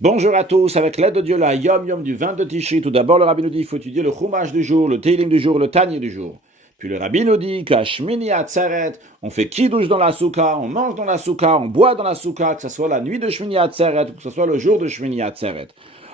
Bonjour à tous, avec l'aide de Dieu, la Yom Yom du 22 Tishri. Tout d'abord, le Rabbi nous dit qu'il faut étudier le Chumash du jour, le Teilim du jour, le Tanya du jour. Puis le Rabbi nous dit qu'à Shmini Atzeret, on fait kiddush dans la soukha, on mange dans la soukha, on boit dans la soukha, que ce soit la nuit de Shmini Atzeret ou que ce soit le jour de Shmini Atzeret.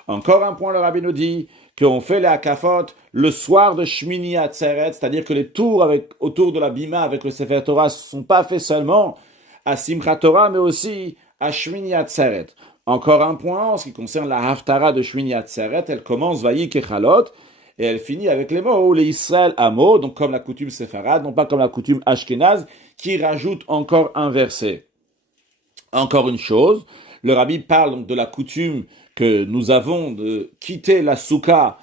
Encore un point, le Rabbi nous dit qu'on fait les hakafot le soir de Shmini Atzeret, c'est-à-dire que les tours autour de la bima avec le Sefer Torah ne sont pas faits seulement à Simchat Torah, mais aussi à Shmini Atzeret. Encore un point en ce qui concerne la Haftara de Shmini Atzeret, elle commence Vayi Kechalot et elle finit avec les mots les Israël Amo, donc comme la coutume séfarade, non pas comme la coutume ashkénaze, qui rajoute encore un verset. Encore une chose, le Rabbi parle donc de la coutume que nous avons de quitter la soukha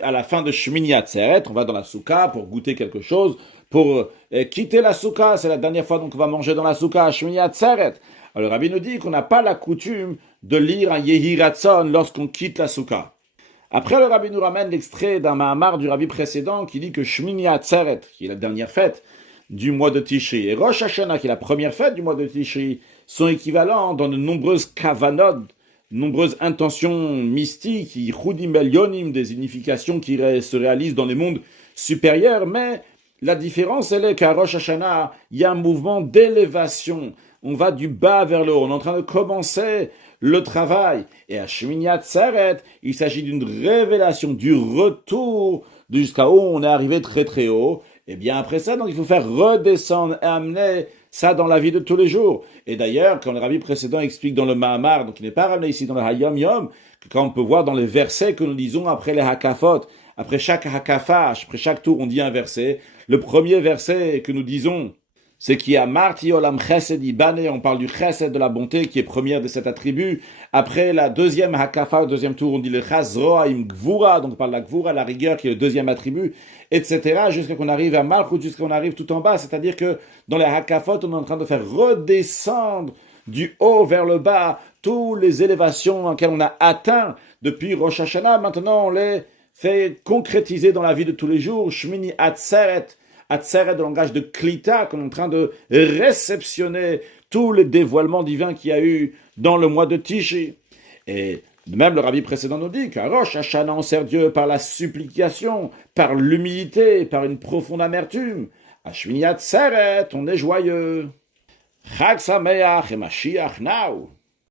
à la fin de Shmini Atzeret. On va dans la soukha pour goûter quelque chose, pour quitter la soukha. C'est la dernière fois donc on va manger dans la soukha, Shmini Atzeret. Alors le Rabbi nous dit qu'on n'a pas la coutume de lire un Yehi Ratzon lorsqu'on quitte la soukha. Après, le Rabbi nous ramène l'extrait d'un Mahamar du Rabbi précédent qui dit que Shmini Atzeret, qui est la dernière fête du mois de Tishri, et Rosh Hashanah, qui est la première fête du mois de Tishri, sont équivalents dans de nombreuses kavanot, nombreuses intentions mystiques, Yichudim Elyonim, des unifications qui se réalisent dans les mondes supérieurs, mais la différence, elle est qu'à Rosh Hashanah, il y a un mouvement d'élévation. On va du bas vers le haut. On est en train de commencer le travail. Et à Shmini Atzeret, il s'agit d'une révélation, du retour jusqu'à où on est arrivé très très haut. Et bien après ça, donc il faut faire redescendre et amener ça dans la vie de tous les jours. Et d'ailleurs, quand le rabbi précédent explique dans le Mahamar, donc il n'est pas ramené ici dans le Hayom Yom, que quand on peut voir dans les versets que nous lisons après les Hakafot, après chaque Hakafa, après chaque tour, on dit un verset. Le premier verset que nous disons, c'est qui a Marti Olam Chesed Ibane, on parle du Chesed de la bonté qui est première de cet attribut. Après la deuxième Hakafa, le deuxième tour, on dit le Chazroa Im Gvura, donc on parle de la Gvura, la rigueur qui est le deuxième attribut, etc. Jusqu'à qu'on arrive à Malchut, jusqu'à qu'on arrive tout en bas. C'est-à-dire que dans les Hakafot, on est en train de faire redescendre du haut vers le bas toutes les élévations dans lesquelles on a atteint depuis Rosh Hashanah. Maintenant, on les fait concrétiser dans la vie de tous les jours. Shmini Atzeret, Atzeret de langage de Klita, qu'on est en train de réceptionner tous les dévoilements divins qu'il y a eu dans le mois de Tishri. Et même le rabbi précédent nous dit qu'à Rosh Hashanah, on sert Dieu par la supplication, par l'humilité, par une profonde amertume. À Shmini Atzeret, on est joyeux. Chag Sameach et Mashiach now.